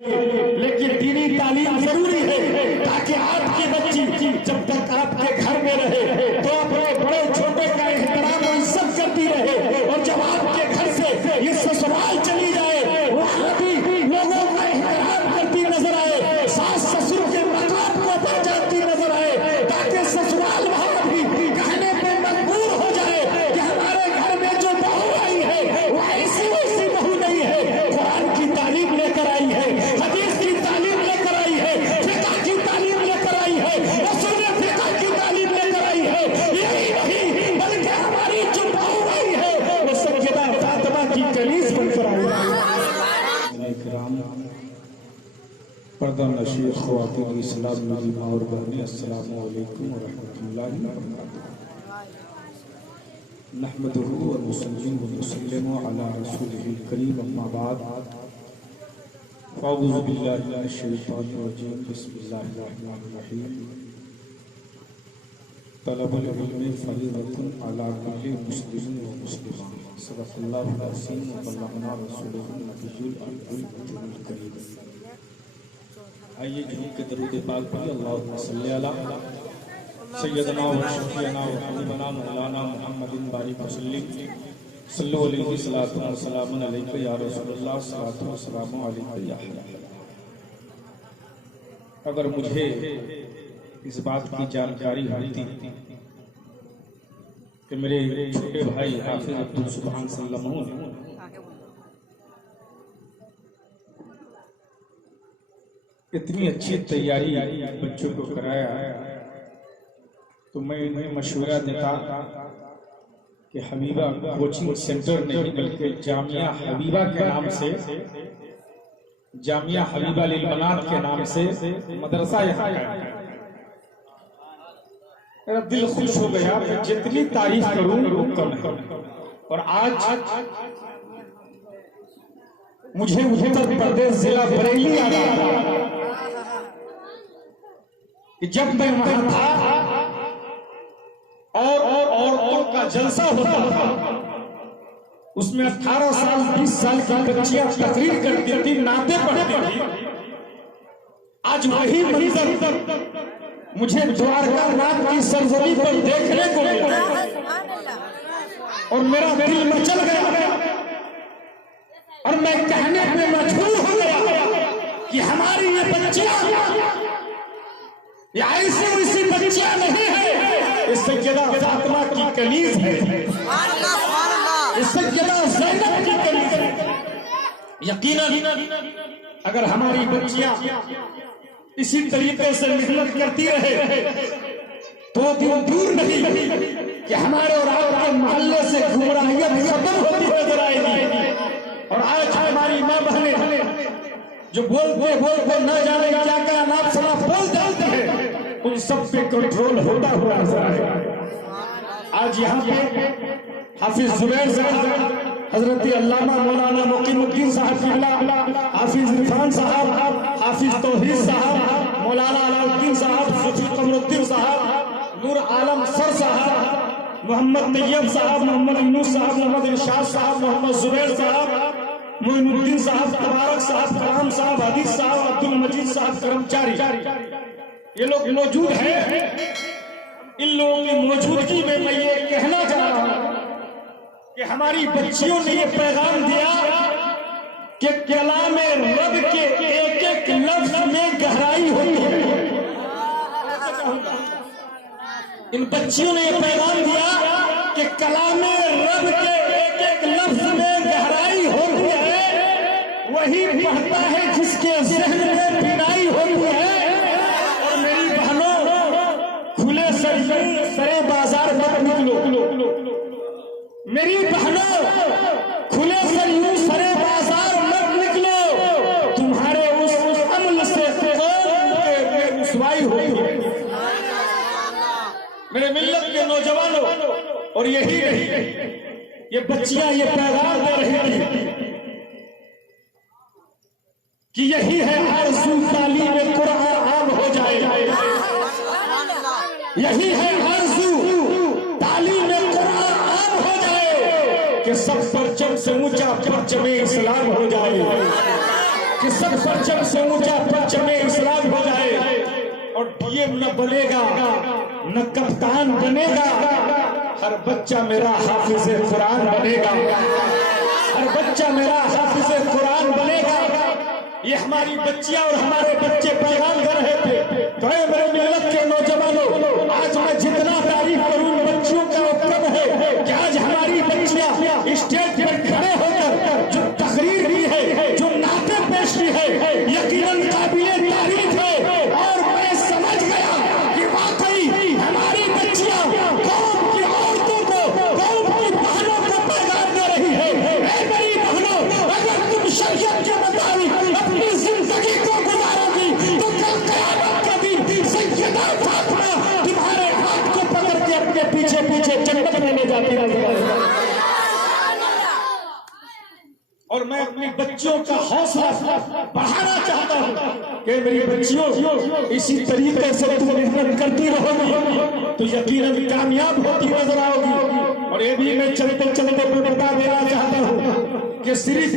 لیکن دینی تعلیم ضروری ہے تاکہ آپ کی بچی جب تک آپ کے گھر میں رہے تو اپنے بڑے چھوٹے کا احترام و عزت کرتی رہے، اور جب آپ کے گھر سے یہ سسرال چلی جائے وہاں بھی لوگوں کا احترام کرتی نظر آئے، ساس سسر کے مقام کو پہچانتی نظر آئے، تاکہ سسرال وہاں بھی کہنے پہ مجبور ہو جائے کہ ہمارے گھر میں جو بہو آئی ہے وہ ایسی ویسی بہو نہیں ہے، قرآن کی تعلیم لے کر آئی ہے، حدیث کی تعلیم لے کر آئی ہے، فقہ کی تعلیم لے کر آئی ہے، اصول فقہ کی تعلیم لے کر آئی ہے، یہی نہیں بلکہ ہماری جو بہو آئی ہے وہ سیدہ فاطمہ کی کنیز بن کر آئی ہے۔ کرام پردہ نشین خواتین اسلام میری ماں اور بہنیں، السلام علیکم ورحمۃ اللہ وبرکاتہ۔ نحمدہ ونصلی ونسلم علی رسولہ الکریم، اما بعد، فاعوذ باللہ من الشیطان الرجیم، بسم اللہ الرحمن الرحیم۔ طلب العلم فریضۃ علی کل مسلم و مسلمہ، صدق اللہ العظیم وبلغنا رسولہ النبی الامین الکریم۔ آئیے جھوم کے درود پاک پڑھیں، اللہم صلی علی سیدنا و شفیعنا و حبیبنا مولانا محمد بارک وسلم، صلو علیہ الصلاۃ والسلام علیک یا رسول اللہ، الصلاۃ والسلام علیک یا حبیب اللہ۔ اگر مجھے اس بات کی جانکاری ہوتی کہ میرے چھوٹے بھائی حافظ عبدالسبحان صلی اللہ علیہ وسلم اتنی اچھی تیاری بچوں کو کرایا تو میں انہیں مشورہ دیتا کہ حبیبہ کوچنگ سینٹر نہیں بلکہ جامعہ حبیبہ کے نام سے، جامعہ حبیبہ للبنات کے نام سے مدرسہ یہاں ہے۔ میرا دل خوش ہو گیا کہ جتنی تعریف کروں وہ کم ہے، اور آج مجھے اتر پردیش ضلع بریلی یاد آیا کہ جب میں وہاں تھا اور عورتوں کا جلسہ ہوتا تھا، اس میں 18 سال 20 سال کی بچیاں تقریر کرتی تھی، نعتیں پڑھتی تھی۔ آج وہی منظر مجھے دوارکا ناتھ کی سرزمین پر دیکھنے کو ملا اور میرا دل مچل گیا اور میں کہنے پہ مجبور ہو گیا کہ ہماری یہ بچیاں یہ ایسی ویسی بچیاں نہیں ہے، اس سیدہ فاطمہ کی کنیز ہے، اس سیدہ زینب کی کنیز ہے۔ یقیناً اگر ہماری بچیاں اسی طریقے سے محنت کرتی رہے تو دن دور نہیں کہ ہمارے اور آپ کے محلے سے گمراہیت ختم ہوتی نظر آئے گی، اور آج ہماری ماں بہنیں جو بولتے نہ جانے کیا کیا نام سنا بول جاتے ہیں، ان سب پہ کنٹرول ہوتا ہوا نظر آئے گا۔ آج یہاں پہ حافظ زبیر صاحب، حضرت علامہ مولانا مقیم الدین صاحب قبلہ، حافظ عرفان صاحب، حافظ توحید صاحب، مولانا علاء الدین صاحب، صفی قمر الدین صاحب، نور عالم سر صاحب، محمد طیب صاحب، محمد یونس صاحب، محمد ارشاد صاحب، محمد زبیر صاحب، معین الدین صاحب، تبارک صاحب، کلام صاحب، حدیث صاحب، عبد المجید صاحب کرمچاری، یہ لوگ موجود ہیں۔ ان لوگوں کی موجودگی میں میں یہ کہنا چاہ رہا ہوں کہ ہماری بچیوں نے یہ پیغام دیا کہ کلام رب کے ایک ایک لفظ میں گہرائی ہوتی ہے۔ ان بچیوں نے یہ پیغام دیا کہ کلام رب کے ایک ایک لفظ میں گہرائی ہوتی ہے، وہی پڑھتا ہے جس کے ذہن میں بینائی ہوتی ہے۔ اور میری بہنوں، کھلے سرے بازار مت نکلو، میری بہنوں کھلے سرے بازار مت نکلو، تمہارے اس عمل سے قوم کے رسوائی ہوتی ہے۔ میرے ملت کے نوجوانوں، اور یہی نہیں، یہ بچیاں یہ پیغام دے رہی تھی کہ یہی ہے آرزو تعلیم قرآن عام ہو جائے، یہی ہے آرزو تعلیم قرآن عام ہو جائے کہ سب پرچم سے اونچا پرچم اسلام ہو جائے۔ کہ سب پرچم سے اونچا پرچم اسلام ہو جائے اور ڈی ایم نہ بنے گا نہ کپتان بنے گا، ہر بچہ میرا حافظ قرآن بنے گا، ہر بچہ میرا حافظ قرآن بنے گا۔ یہ ہماری بچیاں اور ہمارے بچے پیغام کر رہے تھے۔ تو اے میرے ملت کے نوجوانوں، آج میں جتنا تعریف کروں بچیوں کا وہ کم ہے کہ آج ہماری بچیاں اسٹیج پر کھڑے ہو کر جو تقریر کی ہے، جو نعتیں پیش کی ہے، یقیناً قابل تعریف ہے۔ اور میں سمجھ گیا کہ واقعی ہماری بچیاں قوم کی عورتوں کو، قوم کی بہنوں کو پیغام دے رہی ہے۔ اے میری بہنوں، اگر تم شریعت کے مطابق اپنی زندگی کو گزارو گی تو کل قیامت کا دن سیدہ فاطمہ تمہارے ہاتھ کو پکڑ کے اپنے پیچھے پیچھے جنت میں لے جاتی رہے۔ اور میں اپنی بچیوں کا حوصلہ بڑھانا چاہتا ہوں کہ میری بچیوں اسی طریقے سے تم محنت کرتی رہو گی تو یقیناً کامیاب ہوتی نظر آؤ گی۔ اور یہ بھی میں چلتے چلتے بتا دینا چاہتا ہوں کہ صرف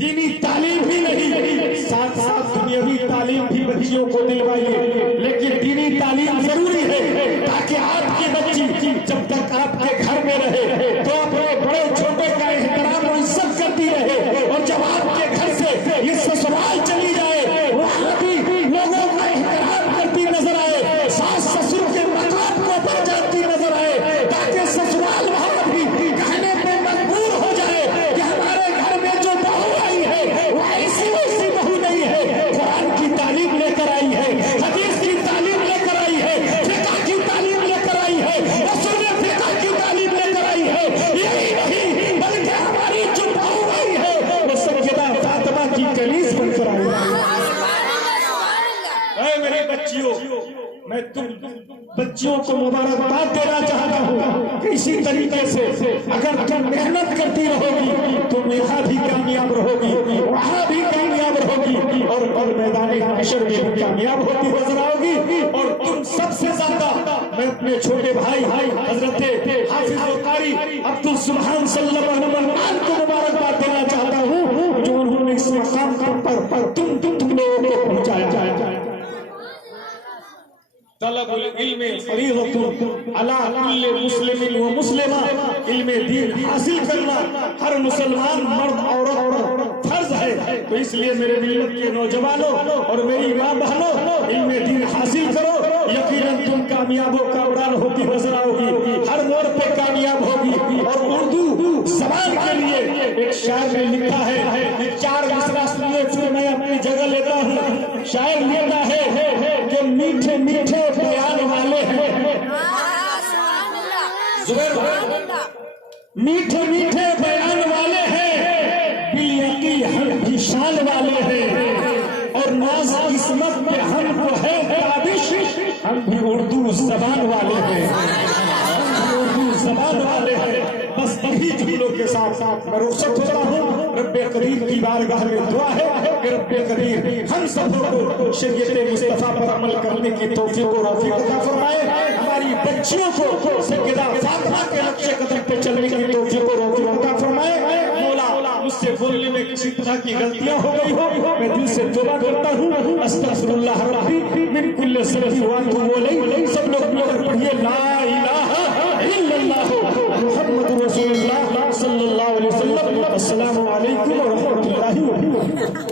دینی تعلیم ہی نہیں، ساتھ ساتھ دنیاوی تعلیم بھی بچیوں کو دلوائیے، لیکن دینی تعلیم ضروری ہے تاکہ آپ کی بچی جب تک آپ کے گھر میں رہے تو اپنے بڑے چھوٹے کا احترام و عزت کرتی رہے، اور جب آپ کے گھر سے یہ سسرال چلی جائے وہاں بھی لوگوں کا احترام کرتی نظر آئے، ساس سسر کے مقام کو پہچانتی نظر آئے، تاکہ سسرال وہاں بھی کہنے پہ مجبور ہو جائے کہ ہمارے گھر میں جو بہو آئی ہے وہ ایسی ویسی بہو نہیں ہے، قرآن کی تعلیم لے کر آئی ہے، حدیث کی تعلیم لے کر آئی ہے، فقہ کی تعلیم لے کر آئی ہے، اصول فقہ کی تعلیم لے کر آئی ہے۔ یہی نہیں بلکہ ہماری جو بہو آئی ہے وہ سیدہ فاطمہ کی کنیز بن کر آئی ہے۔ اے میری بچیوں، میں تم بچیوں کو مبارکباد دینا چاہتا ہوں کہ اسی طریقے سے اگر تم محنت کرتی رہو گی تم یہاں بھی کامیاب رہو گی، وہاں بھی کامیاب رہو گی، اور میدان حشر میں بھی کامیاب ہوتی نظر آؤ گی۔ اور تم سب سے زیادہ میں اپنے چھوٹے بھائی حضرت حافظ قاری عبدالسبحان صلی اللہ علیہ وسلم کو مبارکباد دینا چاہتا ہوں جو انہوں نے اس مقام پر تم لوگوں کو پہنچایا۔ طلب العلم فریضۃ علی کل مسلم و مسلمہ، علم دین حاصل کرنا ہر مسلمان مرد عورت فرض ہے۔ تو اس لیے میرے ملت کے نوجوانوں اور میری ماں بہنوں، علم دین حاصل کرو، یقیناً تم کامیاب و کامران ہوتی نظر آؤ گی، ہر موڑ پہ کامیاب ہوگی۔ اور اردو زبان کے لیے ایک شاعر نے لکھا ہے، 4 مصرع سنیے پھر میں اپنی جگہ لیتا ہوں۔ شاعر لیتا ہے کہ میٹھے میٹھے بیان والے ہیں، میٹھے میٹھے بیان والے ہیں، بالیقی ہم بھی شان والے ہیں، اور ناز قسمت پہ ہم کو ہے تابش، ہم بھی اردو زبان والے ہیں، اردو زبان والے ہیں۔ بس یہی جملوں کے ساتھ ساتھ میں رخصت ہو رہا ہوں۔ رب کریم کی بارگاہ میں دعا ہے کہ رب کریم ہم سب کو شریعت مصطفیٰ پر عمل کرنے کی توفیق و توفیق عطا فرمائے، ہماری بچیوں کو سیدہ فاطمہ کے نقش قدم پہ چلنے کی توفیق و توفیق عطا فرمائے۔ مولا مجھ سے بولنے میں کسی طرح کی غلطیاں ہو گئی ہو میں دل سے توبہ کرتا ہوں، استغفر اللہ ربی من کل ذنب واتوب الیہ۔ سب لوگ مل کر پڑھیے لا الہ الا اللہ محمد رسول اللہ صلی اللہ علیہ وسلم۔ السلام علیکم ورحمۃ اللہ وبرکاتہ۔